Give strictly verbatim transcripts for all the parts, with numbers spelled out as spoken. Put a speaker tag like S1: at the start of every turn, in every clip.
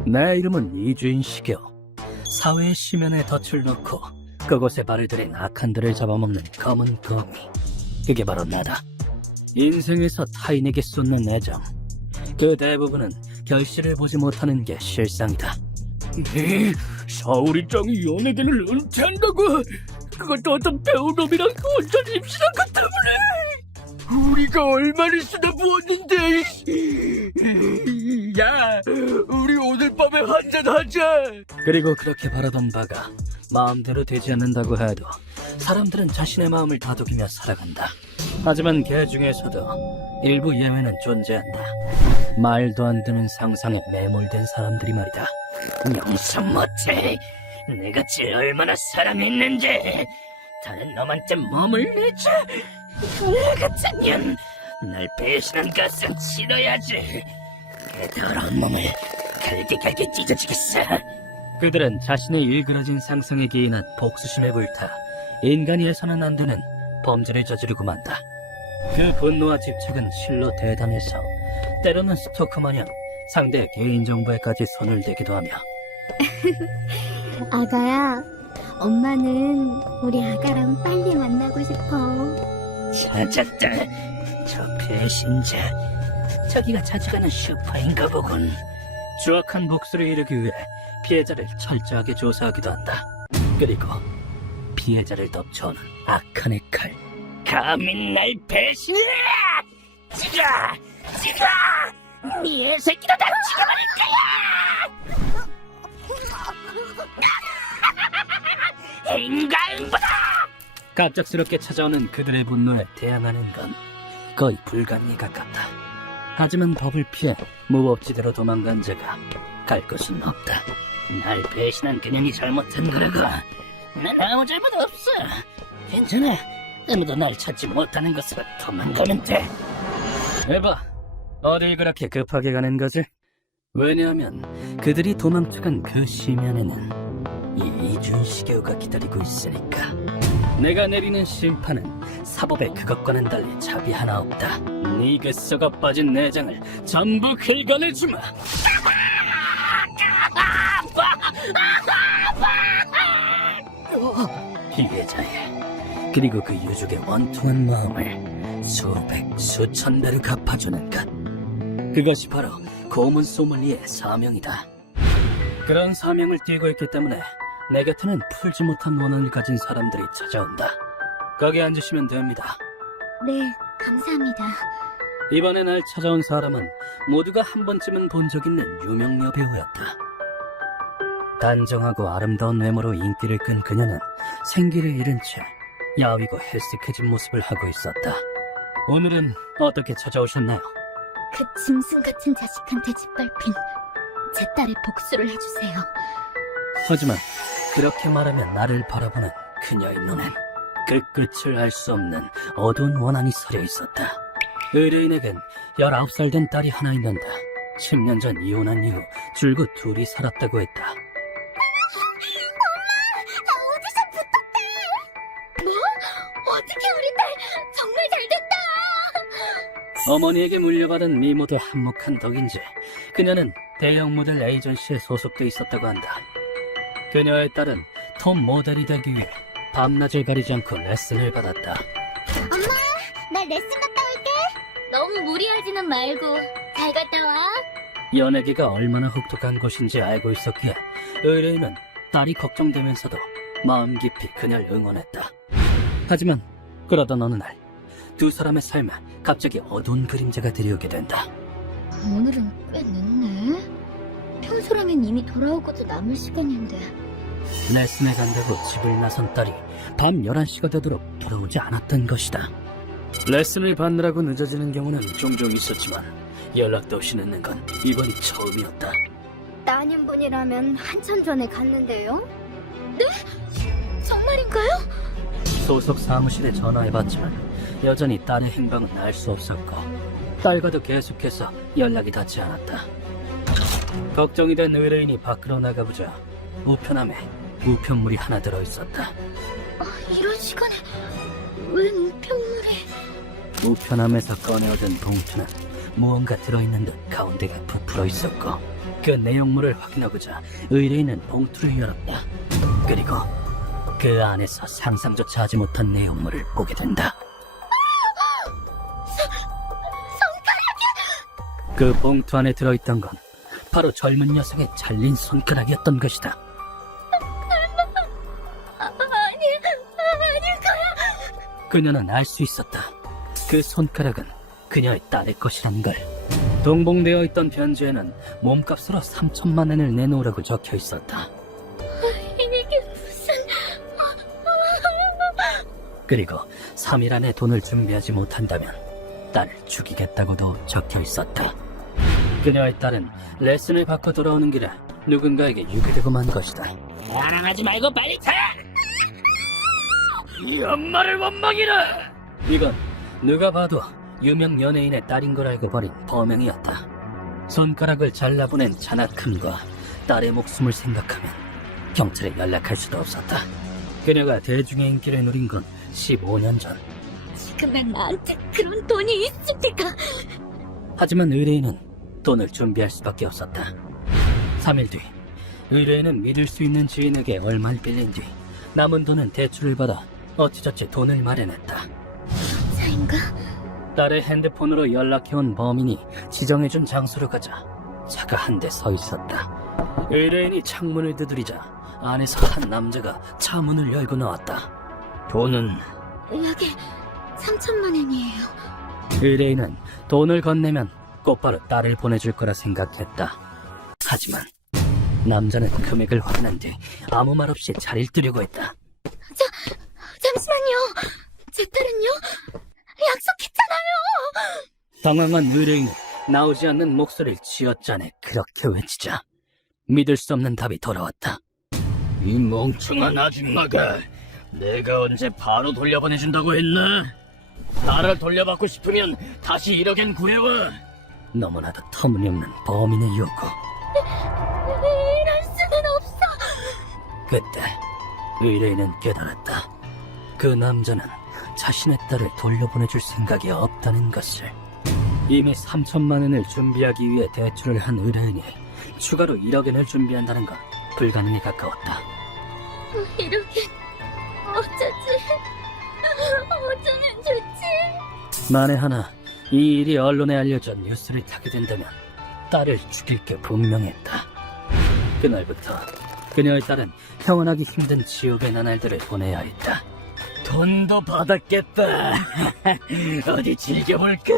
S1: 내 이름은 이주인 시교. 사회의 심연에 덫을 놓고 그곳에 발을 들인 악한들을 잡아먹는 검은 거미. 그게 바로 나다. 인생에서 타인에게 쏟는 애정, 그 대부분은 결실을 보지 못하는 게 실상이다. 네, 사오리짱이 연예계를 은퇴한다고? 그것도 어떤 배우놈이랑 혼자 입시한 것 때문에! 우리가 얼마를 쏟아부었는데! 야, 우리 오늘 밤에 한잔하자! 그리고 그렇게 바라던 바가 마음대로 되지 않는다고 해도 사람들은 자신의 마음을 다독이며 살아간다. 하지만 그 중에서도 일부 예외는 존재한다. 말도 안 되는 상상에 매몰된 사람들이 말이다. 영상 못해. 내같이 얼마나 사람이 있는데 다른 놈한테 몸을 내줘. 내 같으면 날 배신한 것은 치러야지. 그 더러운 몸을 갈기갈기 찢어주겠어. 그들은 자신의 일그러진 상상에 기인한 복수심에 불타 인간이 해서는 안 되는 범죄를 저지르고 만다. 그 분노와 집착은 실로 대단해서 때로는 스토커 마냥 상대의 개인정보에까지 손을 대기도 하며.
S2: 아가야, 엄마는 우리 아가랑 빨리 만나고 싶어.
S1: 찾았다. 저 배신자. 저기가 자주 가는 슈퍼인가 보군. 추악한 복수를 이루기 위해 피해자를 철저하게 조사하기도 한다. 그리고 피해자를 덮쳐오는 악한의 칼. 감히 날 배신해! 죽여! 죽여! 네 새끼도 다 죽여버릴 거야! 인간보다! 갑작스럽게 찾아오는 그들의 분노에 대항하는 건 거의 불가능에 가깝다. 하지만 법을 피해 무법지대로 도망간 자가 갈 곳은 없다. 날 배신한 그냥이 잘못한 거라고. 난 아무 잘못 없어. 괜찮아. 아무도 날 찾지 못하는 곳으로 도망가면 돼. 에바, 어딜 그렇게 급하게 가는 거지? 왜냐하면 그들이 도망쳐간 그 심연에는 이 이준식여우가 기다리고 있으니까. 내가 내리는 심판은 사법의 그것과는 달리 자비 하나 없다. 네 그 썩어 빠진 내장을 전부 긁어내주마. 피해자의 그리고 그 유족의 원통한 마음을 수백, 수천 배로 갚아주는 것. 그것이 바로 고문 소믈리의 사명이다. 그런 사명을 띠고 있기 때문에 내 곁에는 풀지 못한 원한을 가진 사람들이 찾아온다. 거기 앉으시면 됩니다.
S2: 네, 감사합니다.
S1: 이번에 날 찾아온 사람은 모두가 한 번쯤은 본 적 있는 유명 여배우였다. 단정하고 아름다운 외모로 인기를 끈 그녀는 생기를 잃은 채 야위고 헬쓱해진 모습을 하고 있었다. 오늘은 어떻게 찾아오셨나요?
S2: 그 짐승 같은 자식한테 짓밟힌 제 딸의 복수를 해주세요.
S1: 하지만 그렇게 말하면 나를 바라보는 그녀의 눈엔 그 끝을 알 수 없는 어두운 원한이 서려 있었다. 의뢰인에겐 열아홉 살 된 딸이 하나 있는다. 십 년 전 이혼한 이후 줄곧 둘이 살았다고 했다.
S2: 어떻게 우리 딸 정말 잘됐다.
S1: 어머니에게 물려받은 미모도 한몫한 덕인지 그녀는 대형 모델 에이전시에 소속돼 있었다고 한다. 그녀의 딸은 톱 모델이 되기 위해 밤낮을 가리지 않고 레슨을 받았다.
S2: 엄마, 나 레슨 갔다 올게. 너무 무리하지는 말고 잘 갔다 와.
S1: 연예계가 얼마나 혹독한 곳인지 알고 있었기에 의뢰인은 딸이 걱정되면서도 마음 깊이 그녀를 응원했다. 하지만 그러던 어느 날 두 사람의 삶에 갑자기 어두운 그림자가 들이오게 된다.
S2: 오늘은 꽤 늦네. 평소라면 이미 돌아오고도 남을 시간인데.
S1: 레슨에 간다고 집을 나선 딸이 밤 열한 시가 되도록 돌아오지 않았던 것이다. 레슨을 받느라고 늦어지는 경우는 종종 있었지만 연락도 없이 늦는 건 이번이 처음이었다.
S2: 따님분이라면 한참 전에 갔는데요? 네? 정말인가요?
S1: 소속 사무실에 전화해봤지만 여전히 딸의 행방은 알 수 없었고 딸과도 계속해서 연락이 닿지 않았다. 걱정이 된 의뢰인이 밖으로 나가보자 우편함에 우편물이 하나 들어있었다.
S2: 아, 이런 시간에 웬 우편물이?
S1: 우편함에서 꺼내오던 봉투는 무언가 들어있는 듯 가운데가 부풀어 있었고 그 내용물을 확인하고자 의뢰인은 봉투를 열었다. 그리고 그 안에서 상상조차 하지 못한 내용물을 보게 된다. 그 봉투 안에 들어있던 건 바로 젊은 여성의 잘린 손가락이었던 것이다.
S2: 아, 아니, 아닐 거야.
S1: 그녀는 알 수 있었다. 그 손가락은 그녀의 딸의 것이라는 걸. 동봉되어 있던 편지에는 몸값으로 삼천만 엔을 내놓으라고 적혀 있었다.
S2: 이게 무슨...
S1: 그리고 삼 일 안에 돈을 준비하지 못한다면 딸을 죽이겠다고도 적혀 있었다. 그녀의 딸은 레슨을 받고 돌아오는 길에 누군가에게 유기되고 만 것이다. 자랑하지 말고 빨리 차! 이 엄마를 못 먹이라! 이건 누가 봐도 유명 연예인의 딸인 걸 알고 버린 범행이었다. 손가락을 잘라보낸 잔악함과 딸의 목숨을 생각하면 경찰에 연락할 수도 없었다. 그녀가 대중의 인기를 누린 건 십오 년 전.
S2: 지금의 나한테 그런 돈이 있습니까?
S1: 하지만 의뢰인은 돈을 준비할 수밖에 없었다. 삼 일 뒤, 의뢰인은 믿을 수 있는 지인에게 얼마를 빌린 뒤 남은 돈은 대출을 받아 어찌저찌 돈을 마련했다.
S2: 자인가?
S1: 딸의 핸드폰으로 연락해온 범인이 지정해준 장소로 가자 차가 한 대 서 있었다. 의뢰인이 창문을 두드리자 안에서 한 남자가 차 문을 열고 나왔다. 돈은...
S2: 여기 삼천만 엔이에요.
S1: 의뢰인은 돈을 건네면 곧바로 딸을 보내줄 거라 생각했다. 하지만 남자는 금액을 확인한 뒤 아무 말 없이 자리를 뜨려고 했다.
S2: 자, 잠시만요. 제 딸은요? 약속했잖아요.
S1: 당황한 의뢰인은 나오지 않는 목소리를 쥐어짜내 그렇게 외치자 믿을 수 없는 답이 돌아왔다. 이 멍청한 아줌마가 내가 언제 바로 돌려보내준다고 했나? 나를 돌려받고 싶으면 다시 일억엔 구해와. 너무나도 터무니없는 범인의 요구.
S2: 이럴 수는 없어.
S1: 그때 의뢰인은 깨달았다. 그 남자는 자신의 딸을 돌려보내줄 생각이 없다는 것을. 이미 삼천만 엔을 준비하기 위해 대출을 한 의뢰인이 추가로 일억 엔을 준비한다는 건 불가능에 가까웠다.
S2: 이렇게 어쩌지? 어쩌면 좋지?
S1: 만에 하나 이 일이 언론에 알려져 뉴스를 타게 된다면 딸을 죽일 게 분명했다. 그날부터 그녀의 딸은 평온하기 힘든 지옥의 나날들을 보내야 했다. 돈도 받았겠다. 어디 즐겨볼까?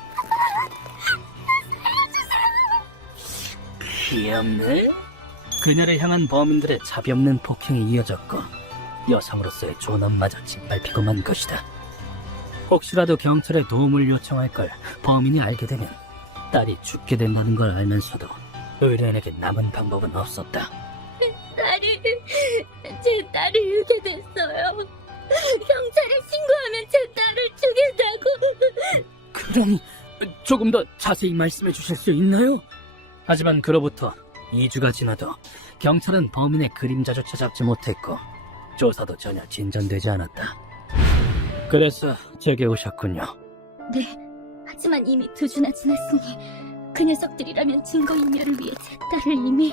S1: 귀엽네? 그녀를 향한 범인들의 자비 없는 폭행이 이어졌고 여성으로서의 존엄마저 짓밟히고 만 것이다. 혹시라도 경찰에 도움을 요청할 걸 범인이 알게 되면 딸이 죽게 된다는 걸 알면서도 의뢰인에게 남은 방법은 없었다.
S2: 딸이, 제 딸이 유괴됐어요. 경찰에 신고하면 제 딸을 죽인다고.
S1: 그럼 조금 더 자세히 말씀해 주실 수 있나요? 하지만 그로부터 이 주가 지나도 경찰은 범인의 그림자조차 잡지 못했고 조사도 전혀 진전되지 않았다. 그래서 제게 오셨군요.
S2: 네, 하지만 이미 두 주나 지났으니 그 녀석들이라면 증거인멸을 위해 제 딸을 이미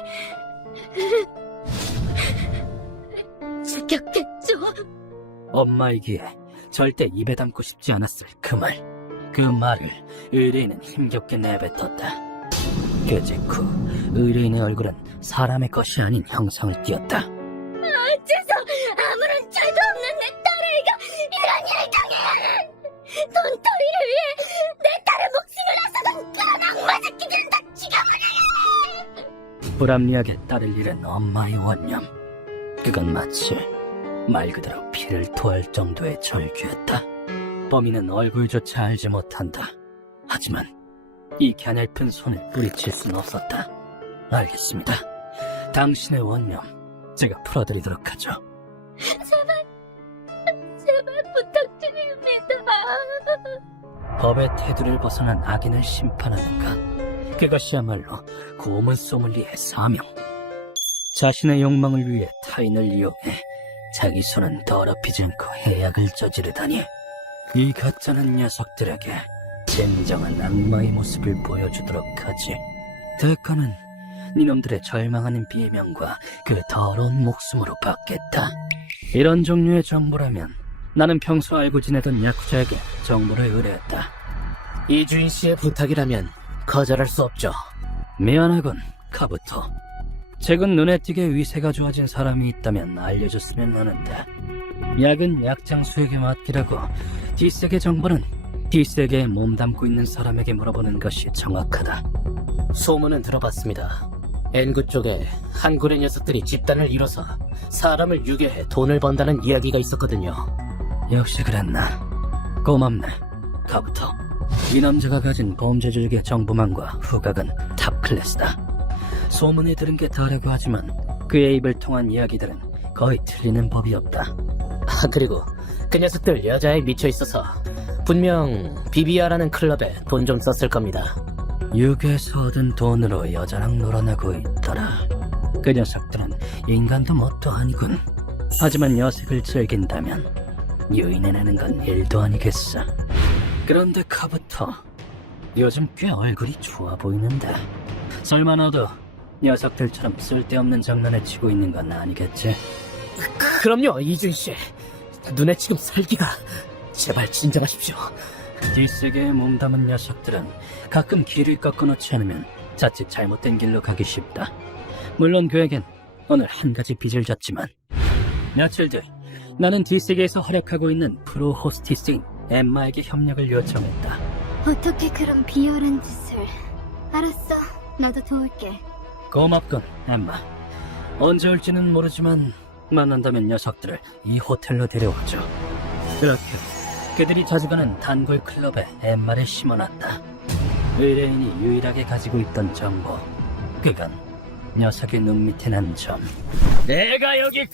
S2: 죽였겠죠.
S1: 엄마이기에 절대 입에 담고 싶지 않았을 그 말. 그 말을 의뢰인은 힘겹게 내뱉었다. 그 직후 의뢰인의 얼굴은 사람의 것이 아닌 형상을 띄었다.
S2: 어째서 아무런 죄도 없는 내 딸에게 이런 일을 당해! 돈벌이를 위해 내 딸의 목숨을 앗아간 그런 악마 새끼들은 다 죽여버려야!
S1: 불합리하게 딸을 잃은 엄마의 원념. 그건 마치 말 그대로 피를 토할 정도의 절규였다. 범인은 얼굴조차 알지 못한다. 하지만 이 갸냘픈 손을 뿌리칠 순 없었다. 알겠습니다. 당신의 원념 제가 풀어드리도록 하죠.
S2: 제발, 제발 부탁드립니다.
S1: 법의 테두리를 벗어난 악인을 심판하는 것, 그것이야말로 고문 소믈리의 사명. 자신의 욕망을 위해 타인을 이용해 자기 손은 더럽히지 않고 해악을 저지르다니, 이 가짜는 녀석들에게 진정한 악마의 모습을 보여주도록 하지. 대가는 니놈들의 절망하는 비명과 그 더러운 목숨으로 받겠다. 이런 종류의 정보라면 나는 평소 알고 지내던 야쿠자에게 정보를 의뢰했다.
S3: 이주인 씨의 부탁이라면 거절할 수 없죠.
S1: 미안하군, 카부토. 최근 눈에 띄게 위세가 좋아진 사람이 있다면 알려줬으면 하는데, 약은 약장수에게 맡기라고 뒷세계 정보는 뒷세계에 몸담고 있는 사람에게 물어보는 것이 정확하다.
S3: 소문은 들어봤습니다. N구 쪽에 한굴의 녀석들이 집단을 이뤄서 사람을 유괴해 돈을 번다는 이야기가 있었거든요.
S1: 역시 그랬나. 고맙네, 카부토. 이 남자가 가진 범죄 조직의 정보망과 후각은 탑 클래스다. 소문이 들은 게 다르고 하지만 그의 입을 통한 이야기들은 거의 틀리는 법이 없다.
S3: 아, 그리고 그 녀석들 여자에 미쳐 있어서 분명 비비아라는 클럽에 돈 좀 썼을 겁니다.
S1: 유괴에서 얻은 돈으로 여자랑 놀아나고 있더라. 그 녀석들은 인간도 뭣도 아니군. 하지만 여색을 즐긴다면 유인해내는 건 일도 아니겠어. 그런데 카부토, 요즘 꽤 얼굴이 좋아 보이는데 설마 너도 녀석들처럼 쓸데없는 장난에 치고 있는 건 아니겠지?
S3: 그럼요, 이주인 씨. 눈에 지금 살기가... 제발 진정하십시오.
S1: 뒷세계에 몸담은 녀석들은 가끔 길을 꺾어놓지 않으면 자칫 잘못된 길로 가기 쉽다. 물론 그에겐 오늘 한 가지 빚을 졌지만, 며칠 뒤 나는 뒷세계에서 활약하고 있는 프로 호스티스인 엠마에게 협력을 요청했다.
S2: 어떻게 그런 비열한 짓을... 알았어, 나도 도울게.
S1: 고맙군, 엠마. 언제 올지는 모르지만 만난다면 녀석들을 이 호텔로 데려오죠. 그렇게 그들이 자주 가는 단골 클럽에 엠마를 심어놨다. 의뢰인이 유일하게 가지고 있던 정보, 그건 녀석의 눈 밑에 난 점. 내가 여기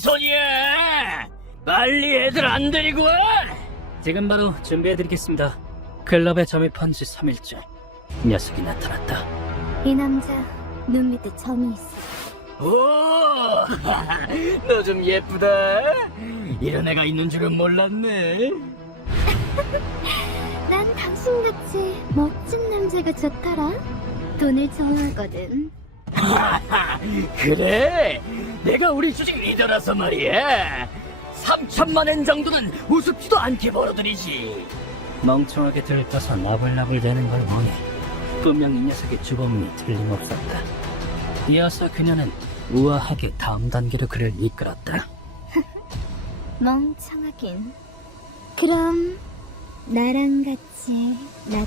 S1: 큰손이야! 빨리 애들 안 데리고 와! 지금 바로 준비해드리겠습니다. 클럽에 잠입한 지 삼 일째 녀석이 나타났다.
S2: 이 남자 눈 밑에 점이 있어.
S1: 오, 너 좀 예쁘다. 이런 애가 있는 줄은 몰랐네.
S2: 난 당신같이 멋진 남자가 좋더라. 돈을 좋아하거든.
S1: 그래, 내가 우리 주식 리더라서 말이야. 삼천만 엔 정도는 우습지도 않게 벌어들이지. 멍청하게 들떠서 나불나불 대는 걸 보니 분명 이 녀석의 주범이 틀림없었다. 이어서 그녀는 우아하게 다음 단계로 그를 이끌었다.
S2: 멍청하긴. 그럼 나랑 같이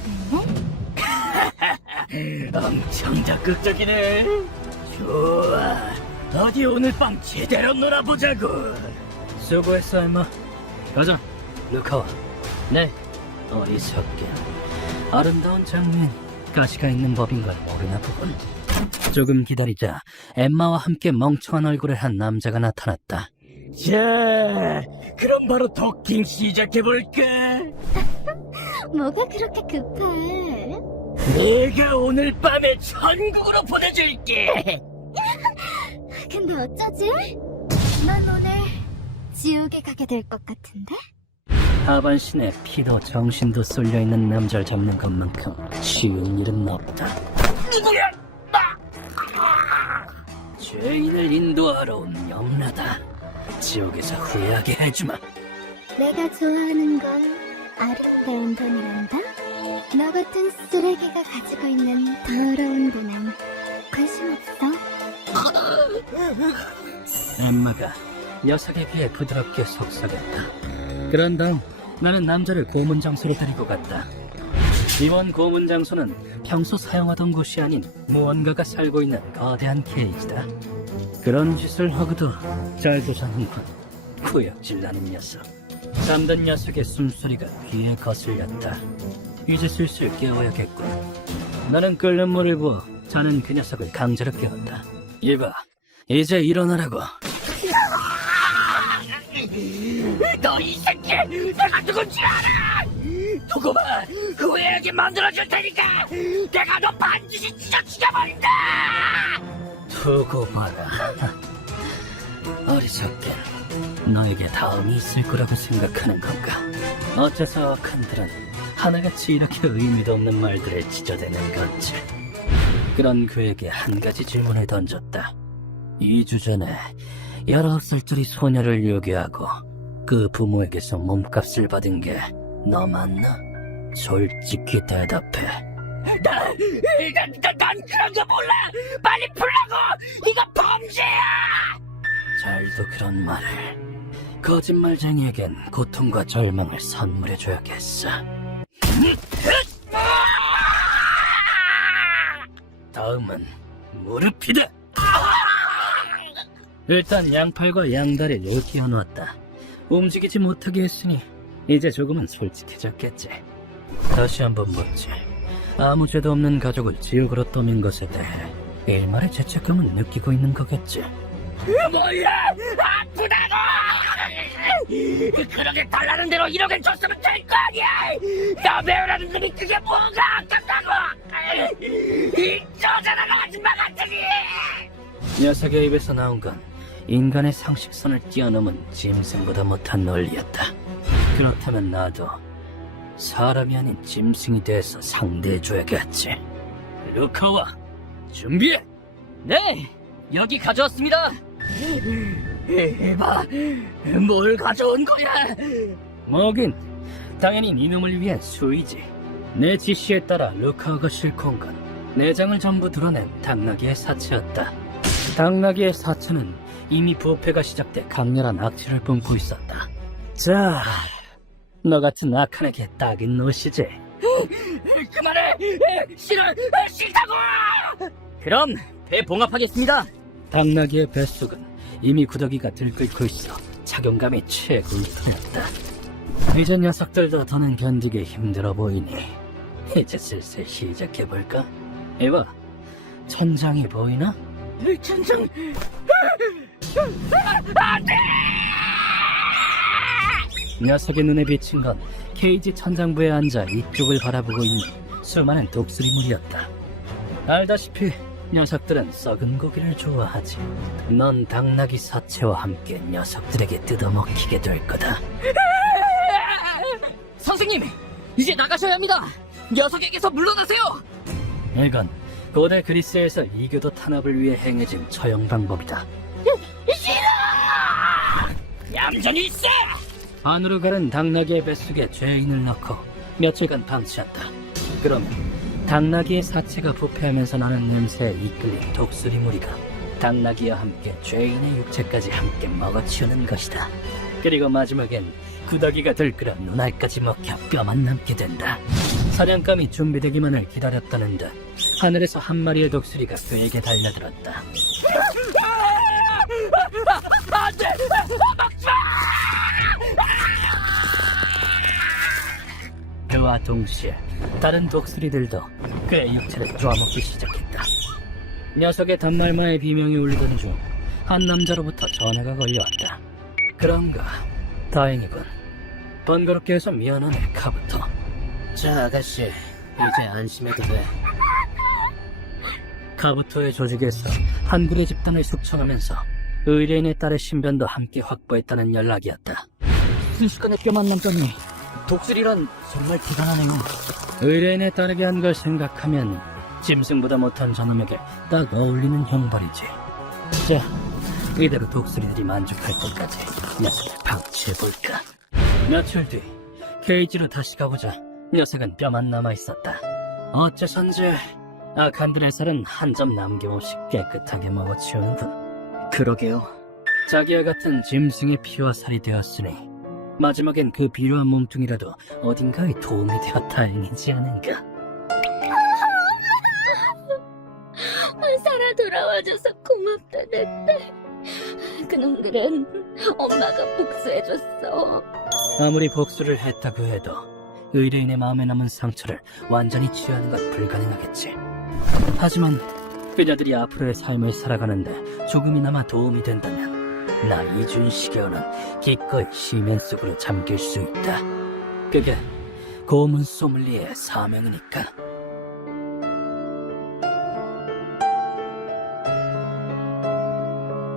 S2: 나갈래?
S1: 엄청 적극적이네. 좋아, 어디 오늘 밤 제대로 놀아보자고. 수고했어, 엠마. 가자, 루카와. 네, 어리석게. 아름다운 장면, 가시가 있는 법인 걸 모르나 보군. 조금 기다리자 엠마와 함께 멍청한 얼굴을 한 남자가 나타났다. 자, 그럼 바로 도킹 시작해볼까?
S2: 뭐가 그렇게 급해?
S1: 내가 오늘 밤에 천국으로 보내줄게.
S2: 근데 어쩌지? 난 오늘 지옥에 가게 될 것 같은데?
S1: 하반신에 피도 정신도 쏠려있는 남자를 잡는 것만큼 쉬운 일은 없다. 누구야? 죄인을 인도하러 온 염라다. 지옥에서 후회하게 해주마.
S2: 내가 좋아하는 건 아름다운 돈이란다? 너 같은 쓰레기가 가지고 있는 더러운 돈은 관심 없어?
S1: 엠마가 녀석의 귀에 부드럽게 속삭였다. 그런 다음 나는 남자를 고문 장소로 데리고 갔다. 이번 고문 장소는 평소 사용하던 곳이 아닌 무언가가 살고 있는 거대한 케이지다. 그런 짓을 하고도 잘도 자는군. 구역질 나는 녀석. 잠든 녀석의 숨소리가 귀에 거슬렸다. 이제 슬슬 깨워야겠군. 나는 끓는 물을 부어 자는 그 녀석을 강제로 깨웠다. 이봐, 이제 일어나라고. 너 이 새끼, 내가 누군지 알아! 두고 봐, 후회하게 만들어줄 테니까 내가 너 반드시 찢어 죽여버린다! 두고 봐라. 어리석게 너에게 다음이 있을 거라고 생각하는 건가? 어째서 큰들은 하나같이 이렇게 의미도 없는 말들을 찢어대는 건지. 그런 그에게 한 가지 질문을 던졌다. 이 주 전에 열아홉 살짜리 소녀를 유괴하고 그 부모에게서 몸값을 받은 게 너 맞나? 솔직히 대답해. 나, 난, 난, 난 그런 거 몰라! 빨리 풀라고! 이거 범죄야! 잘도 그런 말을. 거짓말쟁이에겐 고통과 절망을 선물해줘야겠어. 다음은 무릎이다! 일단 양팔과 양다리를 요티어놓았다. 움직이지 못하게 했으니 이제 조금은 솔직해졌겠지. 다시 한번 묻지. 아무 죄도 없는 가족을 지옥으로 떠민 것에 대해 일말의 죄책감은 느끼고 있는 거겠지. 뭐야! 아프다고! 그러게 달라는 대로 일억엔 줬으면 될 거 아니야! 여배우라는 놈이 그게 뭐가 아깝다고! 이 쪼잔한 아줌마 같으니! 녀석의 입에서 나온 건 인간의 상식선을 뛰어넘은 짐승보다 못한 논리였다. 그렇다면 나도 사람이 아닌 짐승이 돼서 상대해줘야겠지. 루카와 준비해! 네! 여기 가져왔습니다! 에바, 뭘 가져온 거야? 뭐긴 당연히 니놈을 위한 수이지. 내 지시에 따라 루카와가 싣고 온 건 내장을 전부 드러낸 당나귀의 사체였다. 당나귀의 사체는 이미 부패가 시작돼 강렬한 악취를 뿜고 있었다. 자, 너 같은 악한에게 딱인 옷이지. 그만해! 싫어! 싫다고! 그럼 배 봉합하겠습니다. 당나귀의 뱃속은 이미 구더기가 들끓고 있어 착용감이 최고일 뿐이었다. 이제 녀석들도 더는 견디기 힘들어 보이니 이제 슬슬 시작해볼까? 에바, 천장이 보이나? 천장... 안돼! 녀석의 눈에 비친 건 케이지 천장부에 앉아 이쪽을 바라보고 있는 수많은 독수리물이었다. 알다시피 녀석들은 썩은 고기를 좋아하지. 넌 당나귀 사체와 함께 녀석들에게 뜯어먹히게 될 거다.
S3: 선생님! 이제 나가셔야 합니다! 녀석에게서 물러나세요!
S1: 이건 고대 그리스에서 이교도 탄압을 위해 행해진 처형 방법이다.
S3: 싫어! 얌전히 있어!
S1: 안으로 가른 당나귀의 뱃속에 죄인을 넣고 며칠간 방치한다. 그러면 당나귀의 사체가 부패하면서 나는 냄새에 이끌린 독수리 무리가 당나귀와 함께 죄인의 육체까지 함께 먹어치우는 것이다. 그리고 마지막엔 구더기가 들끓어 눈알까지 먹혀 뼈만 남게 된다. 사냥감이 준비되기만을 기다렸다는 듯 하늘에서 한 마리의 독수리가 그에게 달려들었다. 안돼! 먹지마! 그와 동시에 다른 독수리들도 그의 육체를 쪼아먹기 시작했다. 녀석의 단말마의 비명이 울리던 중 한 남자로부터 전화가 걸려왔다. 그런가, 다행이군. 번거롭게 해서 미안하네, 카부토.
S3: 자, 아가씨, 이제 안심해도 돼.
S1: 카부토의 조직에서 한굴의 집단을 숙청하면서 의뢰인의 딸의 신변도 함께 확보했다는 연락이었다. 순식간에 뼈만 남더니 독수리란 정말 대단하네요. 의뢰인의 딸에게 한 걸 생각하면 짐승보다 못한 저놈에게 딱 어울리는 형벌이지. 자, 이대로 독수리들이 만족할 때까지 녀석을 방치해볼까. 며칠 뒤 케이지로 다시 가보자 녀석은 뼈만 남아있었다. 어째선지 악한들의 살은 한 점 남김없이 깨끗하게 먹어치우는군. 그러게요. 자기와 같은 짐승의 피와 살이 되었으니 마지막엔 그 비료한 몸뚱이라도 어딘가에 도움이 되어 다행이지 않은가.
S2: 살아 돌아와줘서 고맙다, 내 딸. 그놈들은 엄마가 복수해줬어.
S1: 아무리 복수를 했다고 해도 의뢰인의 마음에 남은 상처를 완전히 치유하는 건 불가능하겠지. 하지만 그녀들이 앞으로의 삶을 살아가는데 조금이나마 도움이 된다면 나 이준식여는 기꺼이 시멘 속으로 잠길 수 있다. 그게 고문 소믈리에의 사명이니까.